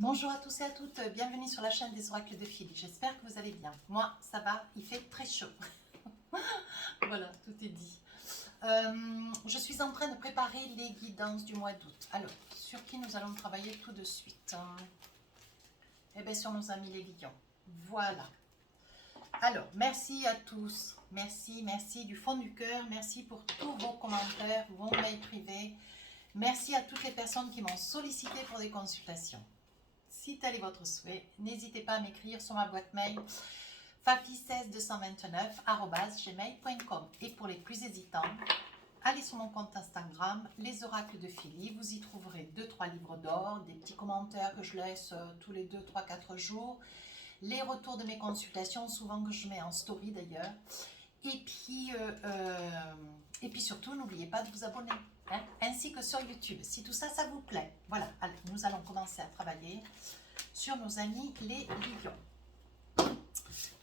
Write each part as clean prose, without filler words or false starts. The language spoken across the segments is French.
Bonjour à tous et à toutes, bienvenue sur la chaîne des oracles de Philly. J'espère que vous allez bien. Moi, ça va, il fait très chaud. Voilà, tout est dit. Je suis en train de préparer les guidances du mois d'août. Alors, sur qui nous allons travailler tout de suite? Eh bien, sur nos amis les lions. Voilà. Alors, merci à tous. Merci du fond du cœur. Merci pour tous vos commentaires, vos mails privés. Merci à toutes les personnes qui m'ont sollicité pour des consultations. Si tel est votre souhait, n'hésitez pas à m'écrire sur ma boîte mail fafi16229@gmail.com. Et pour les plus hésitants, allez sur mon compte Instagram, les oracles de Philly. Vous y trouverez 2-3 livres d'or, des petits commentaires que je laisse tous les 2, 3, 4 jours, les retours de mes consultations, souvent que je mets en story d'ailleurs. Et puis surtout, n'oubliez pas de vous abonner, hein, ainsi que sur YouTube, si tout ça, ça vous plaît. Voilà, allez, nous allons commencer à travailler sur nos amis les lions.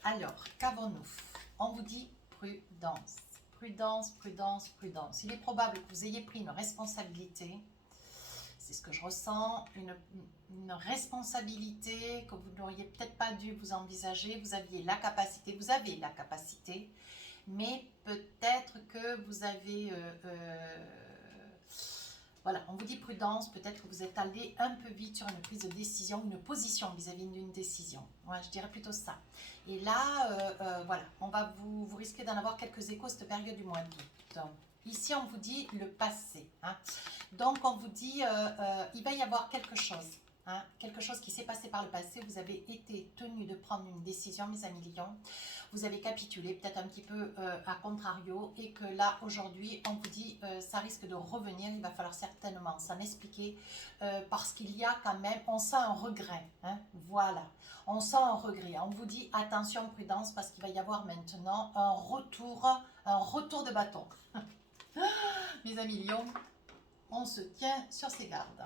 Alors, qu'avons-nous? On vous dit prudence. Prudence, prudence, prudence. Il est probable que vous ayez pris une responsabilité. C'est ce que je ressens, une responsabilité que vous n'auriez peut-être pas dû vous envisager. Vous aviez la capacité, vous avez la capacité, mais peut-être que vous avez... voilà, on vous dit prudence, peut-être que vous êtes allé un peu vite sur une prise de décision, une position vis-à-vis d'une décision. Ouais, je dirais plutôt ça. Et là, voilà, vous risquez d'en avoir quelques échos cette période du mois d'août. Ici, on vous dit le passé. Hein. Donc, on vous dit, il va y avoir quelque chose. Hein, quelque chose qui s'est passé par le passé. Vous avez été tenu de prendre une décision, mes amis lions. Vous avez capitulé, peut-être un petit peu à contrario. Et que là, aujourd'hui, on vous dit, ça risque de revenir. Il va falloir certainement s'en expliquer. Parce qu'il y a quand même, on sent un regret. Hein, voilà. On sent un regret. On vous dit, attention, prudence, parce qu'il va y avoir maintenant un retour de bâton. Mes amis lions, on se tient sur ses gardes.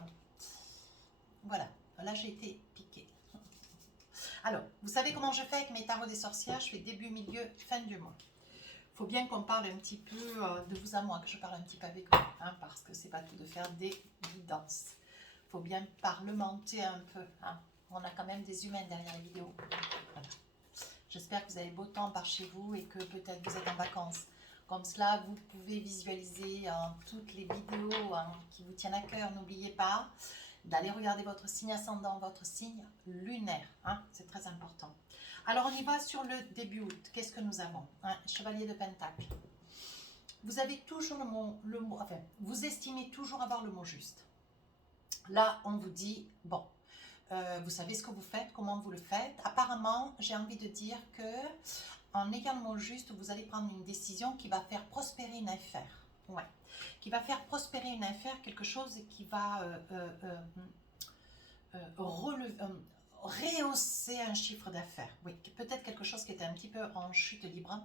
Voilà, là j'ai été piquée. Alors, vous savez comment je fais avec mes tarots des sorcières? Je fais début, milieu, fin du mois. Il faut bien qu'on parle un petit peu de vous à moi, que je parle un petit peu avec vous, hein, parce que c'est pas tout de faire des guidances. Il faut bien parlementer un peu. Hein. On a quand même des humains derrière les vidéos. Voilà. J'espère que vous avez beau temps par chez vous et que peut-être vous êtes en vacances. Comme cela, vous pouvez visualiser toutes les vidéos qui vous tiennent à cœur. N'oubliez pas d'aller regarder votre signe ascendant, votre signe lunaire. Hein, c'est très important. Alors, on y va sur le début août. Qu'est-ce que nous avons? Chevalier de Pentacle. Vous avez toujours le mot, enfin, vous estimez toujours avoir le mot juste. Là, on vous dit, bon, vous savez ce que vous faites, comment vous le faites. Apparemment, j'ai envie de dire que en ayant le mot juste, vous allez prendre une décision qui va faire prospérer une affaire. Ouais. Qui va faire prospérer une affaire, quelque chose qui va rehausser un chiffre d'affaires. Oui, peut-être quelque chose qui était un petit peu en chute libre.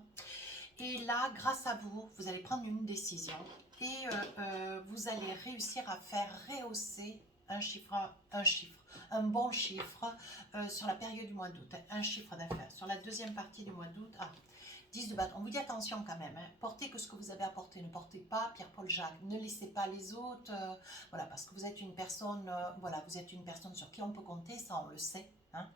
Et là, grâce à vous, vous allez prendre une décision et vous allez réussir à faire rehausser un bon chiffre sur la période du mois d'août, un chiffre d'affaires. Sur la deuxième partie du mois d'août, 10 de bâton. On vous dit attention quand même, hein. Portez que ce que vous avez apporté, ne portez pas Pierre-Paul Jacques, ne laissez pas les autres, voilà, parce que vous êtes une personne, voilà, vous êtes une personne sur qui on peut compter, ça on le sait, hein.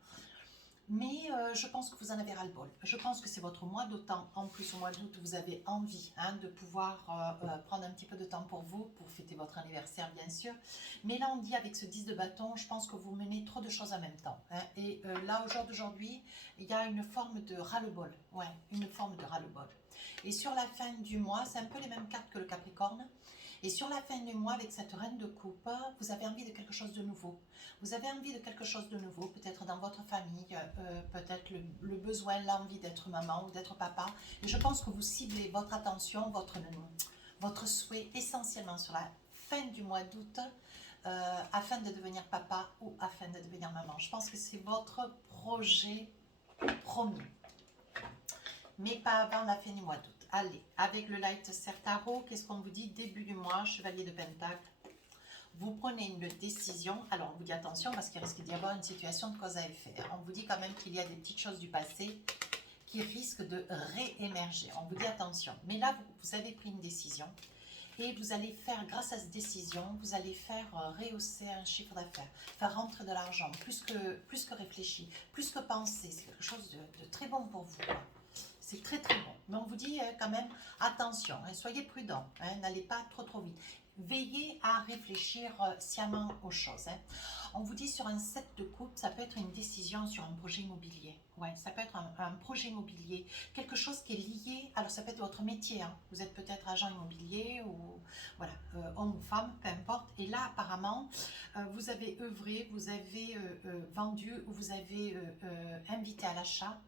Mais je pense que vous en avez ras-le-bol. Je pense que c'est votre mois, d'autant en plus au mois d'août, vous avez envie de pouvoir prendre un petit peu de temps pour vous, pour fêter votre anniversaire bien sûr. Mais là on dit avec ce 10 de bâton, je pense que vous menez trop de choses en même temps. Hein. Et là au jour d'aujourd'hui, il y a une forme de ras-le-bol. Ouais, une forme de ras-le-bol. Et sur la fin du mois, c'est un peu les mêmes cartes que le Capricorne. Et sur la fin du mois, avec cette reine de coupe, vous avez envie de quelque chose de nouveau. Vous avez envie de quelque chose de nouveau, peut-être dans votre famille, peut-être le besoin, l'envie d'être maman ou d'être papa. Et je pense que vous ciblez votre attention, votre souhait essentiellement sur la fin du mois d'août, afin de devenir papa ou afin de devenir maman. Je pense que c'est votre projet premier. Mais pas avant la fin du mois d'août. Allez, avec le Light Tarot, qu'est-ce qu'on vous dit? Début du mois, Chevalier de Pentacle. Vous prenez une décision. Alors, on vous dit attention parce qu'il risque d'y avoir une situation de cause à effet. On vous dit quand même qu'il y a des petites choses du passé qui risquent de réémerger. On vous dit attention. Mais là, vous avez pris une décision. Et vous allez faire, grâce à cette décision, vous allez faire rehausser un chiffre d'affaires, faire rentrer de l'argent, plus que réfléchi, plus que pensé. C'est quelque chose de très bon pour vous. C'est très très bon. Mais on vous dit quand même, attention, soyez prudent, n'allez pas trop vite. Veillez à réfléchir sciemment aux choses. On vous dit sur un 7 de coupe, ça peut être une décision sur un projet immobilier. Ouais, ça peut être un projet immobilier, quelque chose qui est lié, alors ça peut être votre métier. Vous êtes peut-être agent immobilier ou voilà, homme ou femme, peu importe. Et là, apparemment, vous avez œuvré, vous avez vendu ou vous avez invité à l'achat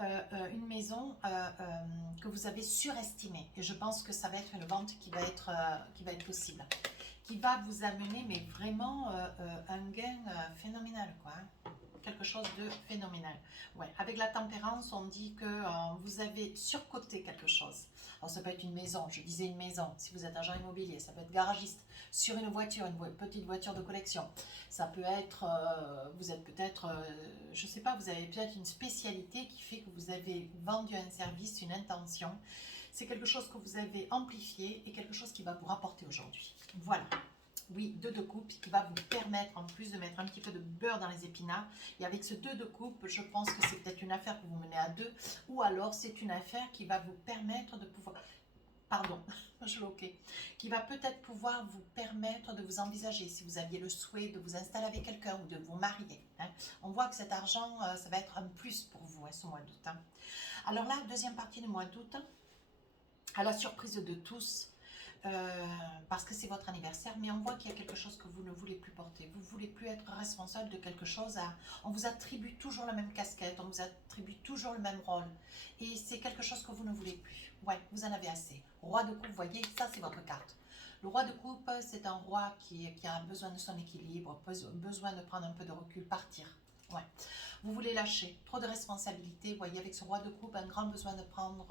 une maison que vous avez surestimée. Et je pense que ça va être une vente qui va être possible, qui va vous amener, mais vraiment un gain phénoménal, quoi. Quelque chose de phénoménal. Ouais. Avec la tempérance, on dit que vous avez surcoté quelque chose. Alors ça peut être une maison, je disais une maison, si vous êtes agent immobilier, ça peut être garagiste, sur une voiture, une petite voiture de collection. Ça peut être, vous êtes peut-être, je ne sais pas, vous avez peut-être une spécialité qui fait que vous avez vendu un service, une intention. C'est quelque chose que vous avez amplifié et quelque chose qui va vous rapporter aujourd'hui. Voilà. Oui, 2 de coupe qui va vous permettre, en plus de mettre un petit peu de beurre dans les épinards. Et avec ce 2 de coupe, je pense que c'est peut-être une affaire que vous menez à 2. Ou alors, c'est une affaire qui va vous permettre de pouvoir... Pardon, je l'ai qui va peut-être pouvoir vous permettre de vous envisager, si vous aviez le souhait de vous installer avec quelqu'un ou de vous marier. On voit que cet argent, ça va être un plus pour vous, ce mois d'août. Alors là, deuxième partie du mois d'août, à la surprise de tous, parce que c'est votre anniversaire, mais on voit qu'il y a quelque chose que vous ne voulez plus porter. Vous ne voulez plus être responsable de quelque chose. On vous attribue toujours la même casquette, on vous attribue toujours le même rôle. Et c'est quelque chose que vous ne voulez plus. Ouais, vous en avez assez. Roi de coupe, vous voyez, ça c'est votre carte. Le roi de coupe, c'est un roi qui a besoin de son équilibre, besoin de prendre un peu de recul, partir. Ouais. Vous voulez lâcher, trop de responsabilités. Vous voyez, avec ce roi de coupe, un grand besoin de prendre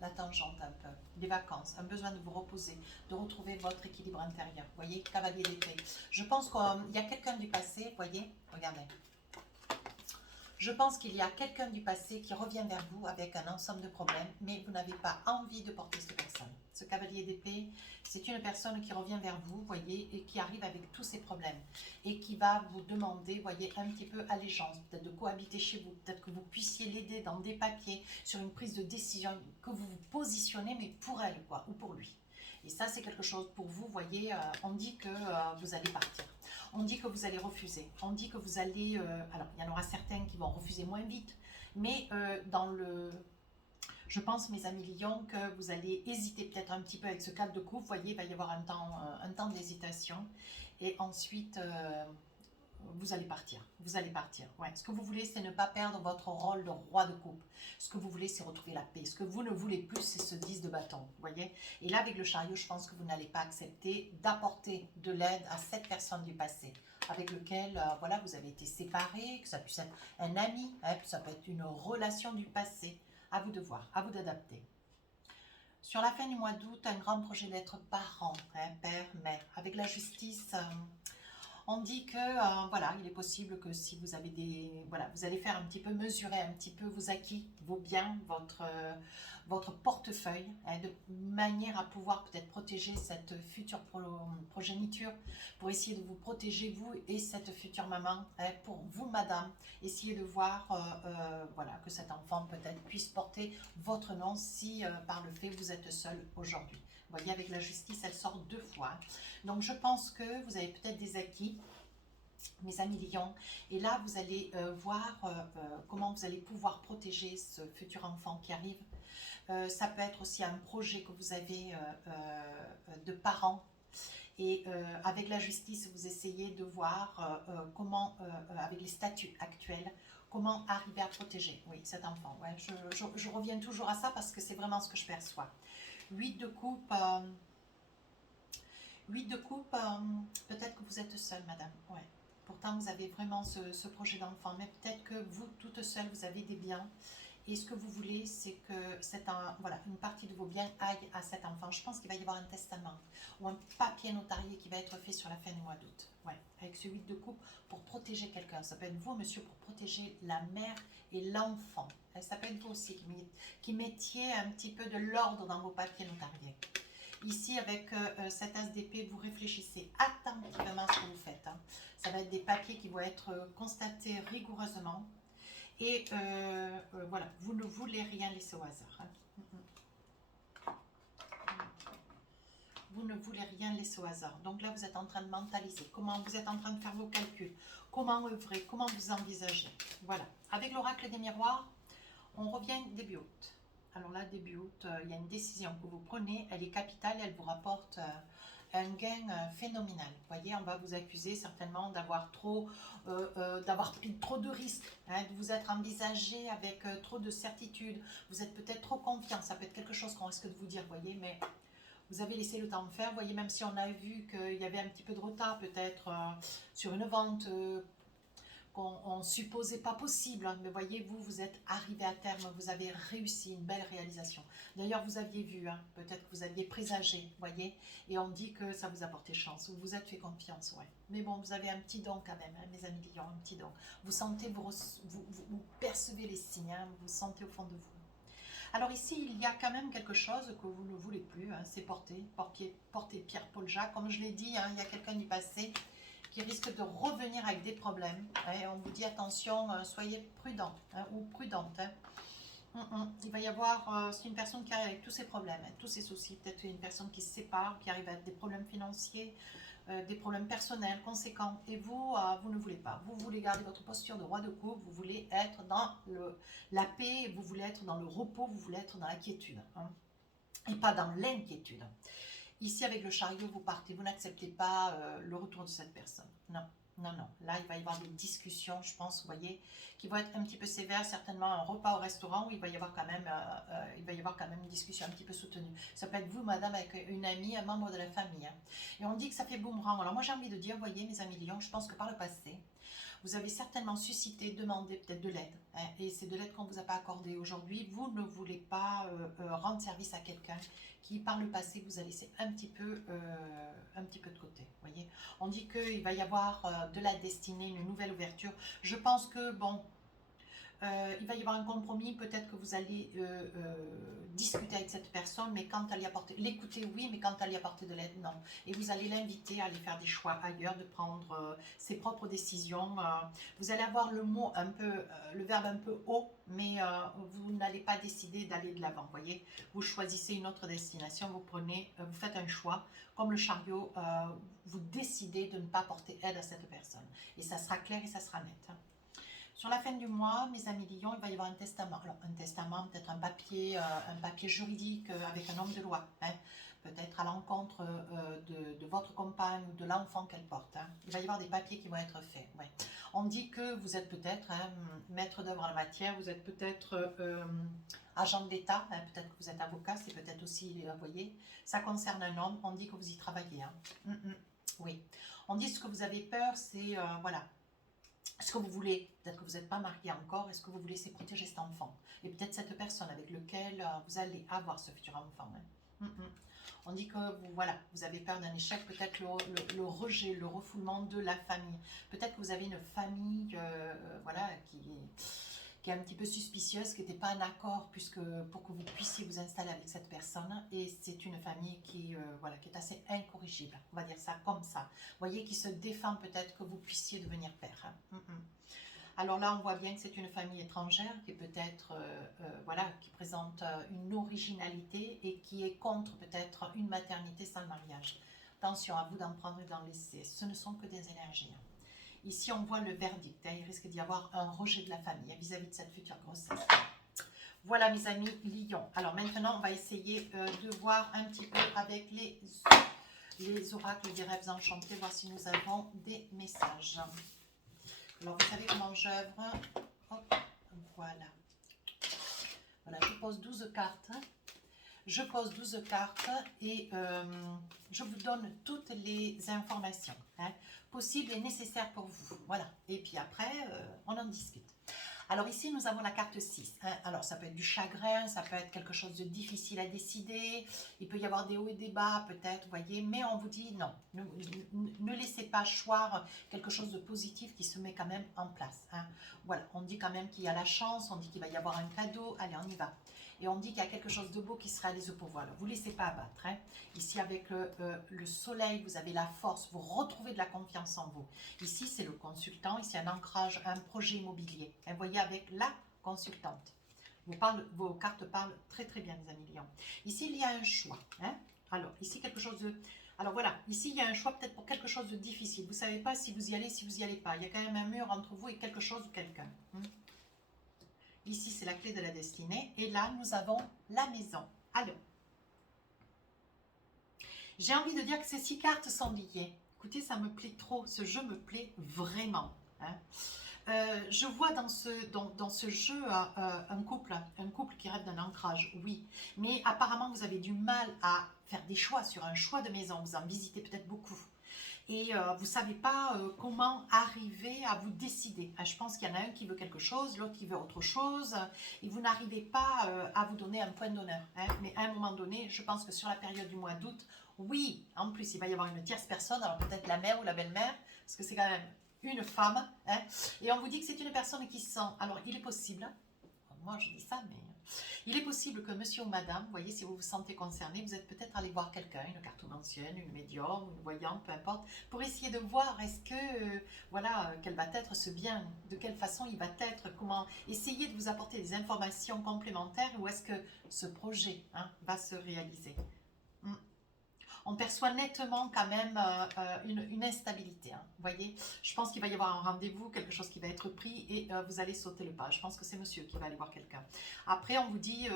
la tangente un peu, des vacances, un besoin de vous reposer, de retrouver votre équilibre intérieur. Vous voyez, cavalier d'épée. Je pense qu'il y a quelqu'un du passé, vous voyez, regardez. Je pense qu'il y a quelqu'un du passé qui revient vers vous avec un ensemble de problèmes, mais vous n'avez pas envie de porter cette personne. Ce cavalier d'épée, c'est une personne qui revient vers vous, voyez, et qui arrive avec tous ses problèmes et qui va vous demander, voyez, un petit peu allégeance, peut-être de cohabiter chez vous, peut-être que vous puissiez l'aider dans des papiers, sur une prise de décision, que vous vous positionnez, mais pour elle, quoi, ou pour lui. Et ça, c'est quelque chose pour vous, voyez, on dit que vous allez partir. On dit que vous allez refuser. On dit que vous allez... alors, il y en aura certains qui vont refuser moins vite, mais je pense, mes amis lions, que vous allez hésiter peut-être un petit peu avec ce cadre de coupe. Vous voyez, il va y avoir un temps d'hésitation. Et ensuite, vous allez partir. Vous allez partir. Ouais. Ce que vous voulez, c'est ne pas perdre votre rôle de roi de coupe. Ce que vous voulez, c'est retrouver la paix. Ce que vous ne voulez plus, c'est ce 10 de bâton. Vous voyez. Et là, avec le chariot, je pense que vous n'allez pas accepter d'apporter de l'aide à cette personne du passé avec lequel voilà, vous avez été séparés, que ça puisse être un ami, que ça peut être une relation du passé. À vous de voir, à vous d'adapter. Sur la fin du mois d'août, un grand projet d'être parent, père, mère. Avec la justice... on dit que voilà, il est possible que si vous avez voilà, vous allez faire un petit peu mesurer un petit peu vos acquis, vos biens, votre portefeuille, de manière à pouvoir peut-être protéger cette future progéniture, pour essayer de vous protéger vous et cette future maman, pour vous madame, essayez de voir voilà, que cet enfant peut-être puisse porter votre nom si par le fait vous êtes seul aujourd'hui. Vous voyez, avec la justice, elle sort 2 fois. Donc, je pense que vous avez peut-être des acquis, mes amis lions. Et là, vous allez voir comment vous allez pouvoir protéger ce futur enfant qui arrive. Ça peut être aussi un projet que vous avez de parents. Et avec la justice, vous essayez de voir comment, avec les statuts actuels, comment arriver à protéger, oui, cet enfant. Ouais, je reviens toujours à ça parce que c'est vraiment ce que je perçois. 8 de coupe, 8 de coupe, peut-être que vous êtes seule, madame. Ouais. Pourtant, vous avez vraiment ce projet d'enfant, mais peut-être que vous, toute seule, vous avez des biens. Et ce que vous voulez, c'est que voilà, une partie de vos biens aille à cet enfant. Je pense qu'il va y avoir un testament ou un papier notarié qui va être fait sur la fin du mois d'août. Ouais, avec ce 8 de coupe pour protéger quelqu'un. Ça peut être vous, monsieur, pour protéger la mère et l'enfant. Ça peut être vous aussi qui mettiez un petit peu de l'ordre dans vos papiers notariés. Ici, avec cet as d'épée, vous réfléchissez attentivement à ce que vous faites. Hein. Ça va être des papiers qui vont être constatés rigoureusement. Et voilà, vous ne voulez rien laisser au hasard. Hein. Vous ne voulez rien laisser au hasard. Donc là, vous êtes en train de mentaliser. Comment vous êtes en train de faire vos calculs. Comment œuvrer, comment vous envisagez. Voilà. Avec l'oracle des miroirs, on revient début août. Alors là, début août, il y a une décision que vous prenez. Elle est capitale, elle vous rapporte un gain phénoménal. Vous voyez, on va vous accuser certainement d'avoir pris trop de risques, hein, de vous être envisagé avec trop de certitude. Vous êtes peut-être trop confiant. Ça peut être quelque chose qu'on risque de vous dire, vous voyez, mais vous avez laissé le temps de faire. Vous voyez, même si on a vu qu'il y avait un petit peu de retard peut-être sur une vente qu'on ne supposait pas possible. Hein. Mais voyez, vous êtes arrivé à terme, vous avez réussi, une belle réalisation. D'ailleurs, vous aviez vu, hein, peut-être que vous aviez présagé, voyez, et on dit que ça vous a porté chance. Vous vous êtes fait confiance, ouais. Mais bon, vous avez un petit don quand même, hein, mes amis lions, un petit don. Vous sentez, vous percevez les signes, hein, vous sentez au fond de vous. Alors ici, il y a quand même quelque chose que vous ne voulez plus, hein, c'est porter Pierre-Paul Jacques. Comme je l'ai dit, hein, il y a quelqu'un du passé qui risque de revenir avec des problèmes. Hein, on vous dit attention, soyez prudent hein, ou prudente. Hein. Il va y avoir, c'est une personne qui arrive avec tous ses problèmes, hein, tous ses soucis. Peut-être une personne qui se sépare, qui arrive avec des problèmes financiers, des problèmes personnels conséquents. Et vous, vous ne voulez pas. Vous voulez garder votre posture de roi de coupe, vous voulez être dans la paix, vous voulez être dans le repos, vous voulez être dans la quiétude. Hein, et pas dans l'inquiétude. Ici, avec le chariot, vous partez, vous n'acceptez pas le retour de cette personne. Non, non, non. Là, il va y avoir des discussions, je pense, vous voyez, qui vont être un petit peu sévères, certainement un repas au restaurant où il va y avoir quand même, une discussion un petit peu soutenue. Ça peut être vous, madame, avec une amie, un membre de la famille. Hein. Et on dit que ça fait boomerang. Alors moi, j'ai envie de dire, vous voyez, mes amis lions, je pense que par le passé, vous avez certainement suscité, demandé peut-être de l'aide. Hein, et c'est de l'aide qu'on ne vous a pas accordée aujourd'hui. Vous ne voulez pas rendre service à quelqu'un qui, par le passé, vous a laissé un petit peu de côté. Voyez, on dit qu'il va y avoir de la destinée, une nouvelle ouverture. Je pense que, bon, il va y avoir un compromis, peut-être que vous allez discuter avec cette personne, mais quand elle y apporter, l'écouter oui, mais quand elle y apporter de l'aide, non. Et vous allez l'inviter à aller faire des choix ailleurs, de prendre ses propres décisions. Vous allez avoir le mot un peu, le verbe un peu haut, mais vous n'allez pas décider d'aller de l'avant, voyez. Vous choisissez une autre destination, vous prenez, vous faites un choix, comme le chariot, vous décidez de ne pas porter aide à cette personne. Et ça sera clair et ça sera net. Hein. Sur la fin du mois, mes amis lions, il va y avoir un testament. Alors, un testament, peut-être un papier juridique avec un homme de loi. Hein. Peut-être à l'encontre de votre compagne ou de l'enfant qu'elle porte. Hein. Il va y avoir des papiers qui vont être faits. Ouais. On dit que vous êtes peut-être maître d'œuvre en la matière, vous êtes peut-être agent de l'État, hein. Peut-être que vous êtes avocat, c'est peut-être aussi, vous voyez, ça concerne un homme, on dit que vous y travaillez. Hein. Oui. On dit ce que vous avez peur, c'est, voilà, est-ce que vous voulez, peut-être que vous n'êtes pas marié encore, est-ce que vous voulez laisser protéger cet enfant? Et peut-être cette personne avec laquelle vous allez avoir ce futur enfant. Hein. On dit que vous, voilà, vous avez peur d'un échec, peut-être le rejet, le refoulement de la famille. Peut-être que vous avez une famille voilà, qui est un petit peu suspicieuse, qui n'était pas en accord puisque, pour que vous puissiez vous installer avec cette personne. Et c'est une famille qui, voilà, qui est assez incorrigible, on va dire ça comme ça. Vous voyez, qui se défend peut-être que vous puissiez devenir père. Hein. Alors là, on voit bien que c'est une famille étrangère qui est peut-être, voilà, qui présente une originalité et qui est contre peut-être une maternité sans le mariage. Attention, à vous d'en prendre et d'en laisser. Ce ne sont que des énergies. Hein. Ici, on voit le verdict. Hein. Il risque d'y avoir un rejet de la famille vis-à-vis de cette future grossesse. Voilà, mes amis lions. Alors maintenant, on va essayer de voir un petit peu avec les oracles des rêves enchantés, voir si nous avons des messages. Alors, vous savez comment j'œuvre. Hop, voilà. Voilà, je pose 12 cartes. Je pose 12 cartes et je vous donne toutes les informations possibles et nécessaires pour vous. Voilà. Et puis après, on en discute. Alors ici, nous avons la carte 6. Hein. Alors, ça peut être du chagrin, ça peut être quelque chose de difficile à décider. Il peut y avoir des hauts et des bas, peut-être, vous voyez. Mais on vous dit non. Ne laissez pas choir quelque chose de positif qui se met quand même en place. Hein. Voilà, on dit quand même qu'il y a la chance, on dit qu'il va y avoir un cadeau. Allez, on y va. Et on dit qu'il y a quelque chose de beau qui se réalise pour vous. Alors, vous ne laissez pas abattre. Hein. Ici, avec le soleil, vous avez la force, vous retrouvez de la confiance en vous. Ici, c'est le consultant. Ici, un ancrage, un projet immobilier. Vous voyez, avec la consultante. Vos cartes parlent très très bien, les amis lions. Ici, il y a un choix. Hein. Alors, ici, quelque chose de... Alors voilà, ici, il y a un choix peut-être pour quelque chose de difficile. Vous ne savez pas si vous y allez, si vous n'y allez pas. Il y a quand même un mur entre vous et quelque chose ou quelqu'un. Ici, c'est la clé de la destinée. Et là, nous avons la maison. Alors, j'ai envie de dire que ces 6 cartes sont liées. Écoutez, ça me plaît trop. Ce jeu me plaît vraiment. Hein. Je vois dans ce jeu un couple qui rêve d'un ancrage, oui. Mais apparemment, vous avez du mal à faire des choix sur un choix de maison. Vous en visitez peut-être beaucoup. Et vous ne savez pas comment arriver à vous décider. Je pense qu'il y en a un qui veut quelque chose, l'autre qui veut autre chose. Et vous n'arrivez pas à vous donner un point d'honneur. Hein. Mais à un moment donné, je pense que sur la période du mois d'août, oui, en plus, il va y avoir une tierce personne. Alors peut-être la mère ou la belle-mère, parce que c'est quand même une femme, hein, et on vous dit que c'est une personne qui sent, alors il est possible, moi je dis ça, mais il est possible que monsieur ou madame, vous voyez, si vous vous sentez concerné, vous êtes peut-être allé voir quelqu'un, une cartomancienne, une médium, une voyante, peu importe, pour essayer de voir est-ce que, voilà, quel va être ce bien, de quelle façon il va être, comment, essayer de vous apporter des informations complémentaires, ou est-ce que ce projet va se réaliser. On perçoit nettement quand même une instabilité. Hein, vous voyez, je pense qu'il va y avoir un rendez-vous, quelque chose qui va être pris et vous allez sauter le pas. Je pense que c'est monsieur qui va aller voir quelqu'un. Après, on vous dit,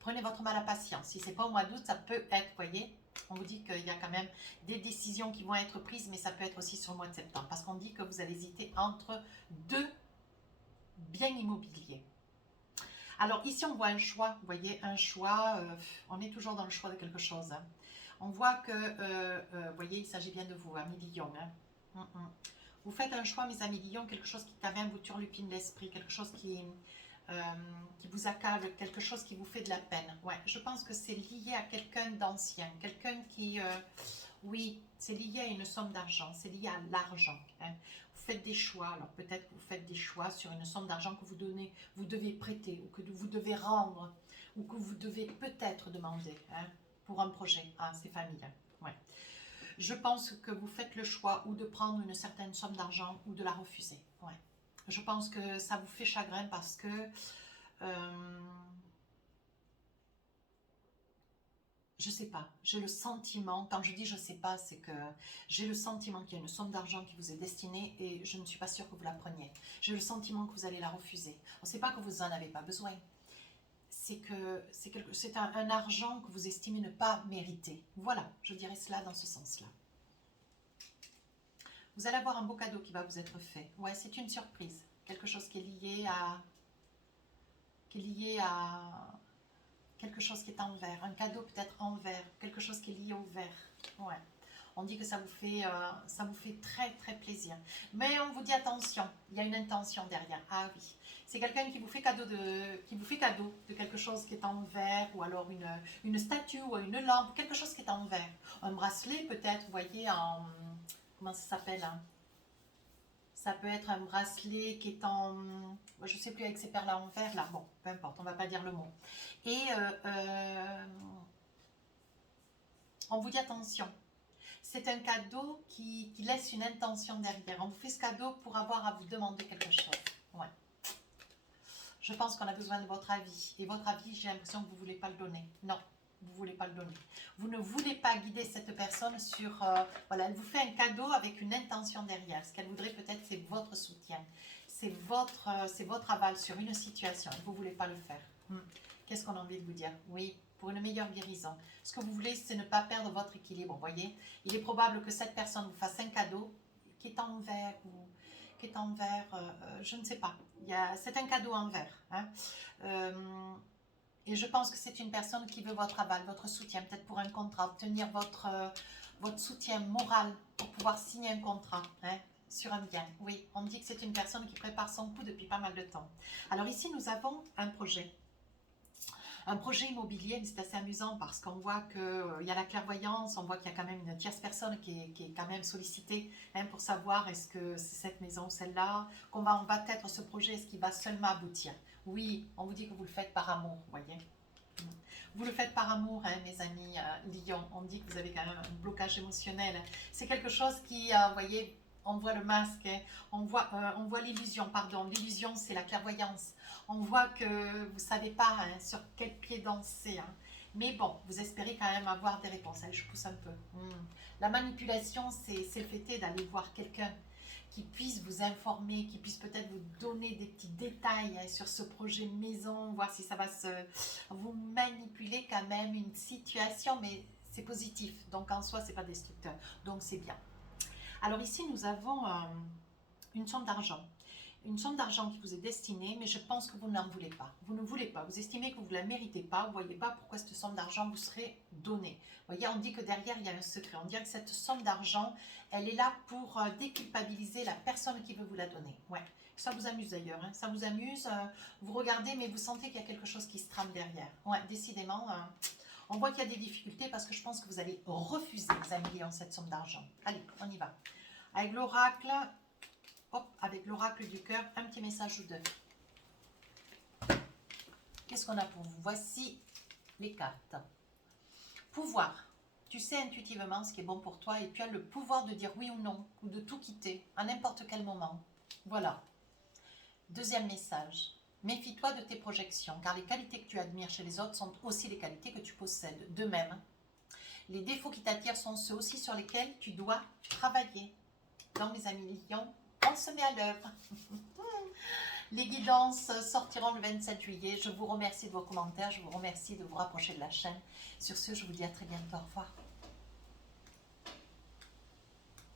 prenez votre mal à patience. Si ce n'est pas au mois d'août, ça peut être, vous voyez, on vous dit qu'il y a quand même des décisions qui vont être prises, mais ça peut être aussi sur le mois de septembre. Parce qu'on dit que vous allez hésiter entre 2 biens immobiliers. Alors ici, on voit un choix, vous voyez, un choix, on est toujours dans le choix de quelque chose. Hein. On voit que, vous voyez, il s'agit bien de vous, amis lions. Hein. Vous faites un choix, mes amis lions, quelque chose qui quand même vous turlupine l'esprit, quelque chose qui vous accable, quelque chose qui vous fait de la peine. Ouais, je pense que c'est lié à quelqu'un d'ancien, quelqu'un qui... oui, c'est lié à une somme d'argent, c'est lié à l'argent. Hein. Vous faites des choix, alors peut-être que vous faites des choix sur une somme d'argent que vous devez prêter, ou que vous devez rendre, ou que vous devez peut-être demander. Hein, pour un projet, c'est familial. Ouais. Je pense que vous faites le choix ou de prendre une certaine somme d'argent ou de la refuser. Ouais. Je pense que ça vous fait chagrin parce que je sais pas, j'ai le sentiment, quand je dis je sais pas, c'est que j'ai le sentiment qu'il y a une somme d'argent qui vous est destinée et je ne suis pas sûre que vous la preniez. J'ai le sentiment que vous allez la refuser. On ne sait pas que vous n'en avez pas besoin. C'est un argent que vous estimez ne pas mériter. Voilà, je dirais cela dans ce sens-là. Vous allez avoir un beau cadeau qui va vous être fait. Ouais, c'est une surprise. Quelque chose qui est lié à... quelque chose qui est en verre. Un cadeau peut-être en verre. Quelque chose qui est lié au verre. Ouais. On dit que ça vous fait très très plaisir. Mais on vous dit attention, il y a une intention derrière. Ah oui, c'est quelqu'un qui vous fait cadeau de quelque chose qui est en verre, ou alors une statue ou une lampe, quelque chose qui est en verre. Un bracelet peut-être, vous voyez, en... Comment ça s'appelle hein. Ça peut être un bracelet qui est en... Je ne sais plus, avec ces perles en verre là. Bon, peu importe, on ne va pas dire le mot. Et on vous dit attention. C'est un cadeau qui laisse une intention derrière. On vous fait ce cadeau pour avoir à vous demander quelque chose. Ouais. Je pense qu'on a besoin de votre avis. Et votre avis, j'ai l'impression que vous ne voulez pas le donner. Non, vous ne voulez pas le donner. Vous ne voulez pas guider cette personne sur... voilà, elle vous fait un cadeau avec une intention derrière. Ce qu'elle voudrait peut-être, c'est votre soutien. C'est votre aval sur une situation. Vous ne voulez pas le faire. Qu'est-ce qu'on a envie de vous dire? Oui, pour une meilleure guérison. Ce que vous voulez, c'est ne pas perdre votre équilibre, vous voyez. Il est probable que cette personne vous fasse un cadeau qui est en verre ou qui est en verre, je ne sais pas. C'est un cadeau en verre. Hein. Et je pense que c'est une personne qui veut votre aval, votre soutien, peut-être pour un contrat, obtenir votre soutien moral pour pouvoir signer un contrat. Hein, sur un bien. Oui, on dit que c'est une personne qui prépare son coup depuis pas mal de temps. Alors ici, nous avons un projet. un projet immobilier, mais c'est assez amusant parce qu'on voit qu'il y a la clairvoyance, on voit qu'il y a quand même une tierce personne qui est quand même sollicitée hein, pour savoir est-ce que c'est cette maison ou celle-là, on va peut-être ce projet, est-ce qu'il va seulement aboutir. Oui, on vous dit que vous le faites par amour, vous voyez. Vous le faites par amour, hein, mes amis Lion. On dit que vous avez quand même un blocage émotionnel. C'est quelque chose qui, vous voyez, on voit le masque, hein, on voit l'illusion, pardon. L'illusion, c'est la clairvoyance. On voit que vous ne savez pas hein, sur quel pied danser. Hein. Mais bon, vous espérez quand même avoir des réponses. Allez, je pousse un peu. La manipulation, c'est le fait d'aller voir quelqu'un qui puisse vous informer, qui puisse peut-être vous donner des petits détails hein, sur ce projet maison, voir si ça va vous manipuler quand même une situation, mais c'est positif. Donc en soi, c'est pas destructeur. Donc c'est bien. Alors ici, nous avons une somme d'argent. Une somme d'argent qui vous est destinée, mais je pense que vous n'en voulez pas. Vous ne voulez pas. Vous estimez que vous ne la méritez pas. Vous ne voyez pas pourquoi cette somme d'argent vous serait donnée. Vous voyez, on dit que derrière, il y a un secret. On dirait que cette somme d'argent, elle est là pour déculpabiliser la personne qui veut vous la donner. Ouais. Ça vous amuse d'ailleurs. Hein. Ça vous amuse. Vous regardez, mais vous sentez qu'il y a quelque chose qui se trame derrière. Ouais, décidément. On voit qu'il y a des difficultés parce que je pense que vous allez refuser, les amis, cette somme d'argent. Allez, on y va. Avec l'oracle... Hop, avec l'oracle du cœur, un petit message ou deux. Qu'est-ce qu'on a pour vous? Voici les cartes. Pouvoir. Tu sais intuitivement ce qui est bon pour toi et tu as le pouvoir de dire oui ou non, ou de tout quitter à n'importe quel moment. Voilà. Deuxième message. Méfie-toi de tes projections, car les qualités que tu admires chez les autres sont aussi les qualités que tu possèdes. De même, les défauts qui t'attirent sont ceux aussi sur lesquels tu dois travailler. Donc, mes amis lions, on se met à l'œuvre. Les guidances sortiront le 27 juillet. Je vous remercie de vos commentaires. Je vous remercie de vous rapprocher de la chaîne. Sur ce, je vous dis à très bientôt. Au revoir.